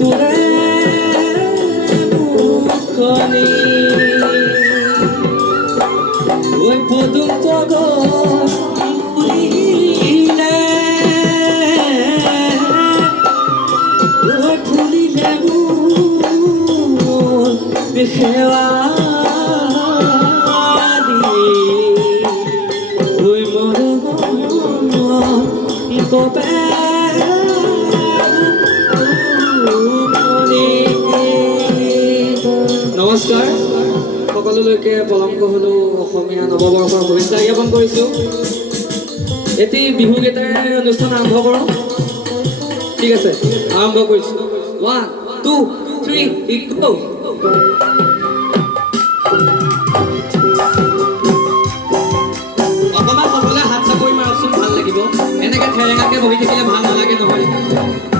তোৰে মুখনি ঐ পদুম তগৰ ফুলিলে ঐ ফুলিলে মোৰ সেৱা নমস্কাৰ সকলোলৈকে পলংক হলেও অসমীয়া নৱবৰ্ষৰ শুভেচ্ছা জ্ঞাপন কৰিছোঁ এটি বিহু গীতেৰে অনুষ্ঠান আৰম্ভ কৰোঁ ঠিক আছে আৰম্ভ কৰিছোঁ 1 2 3 go অকণমান সকলোৱে হাত চাপৰি মাৰকচোন ভাল লাগিব এনেকৈ ঠেৰেঙাকৈ বহি থাকিলে ভাল নালাগে নহয়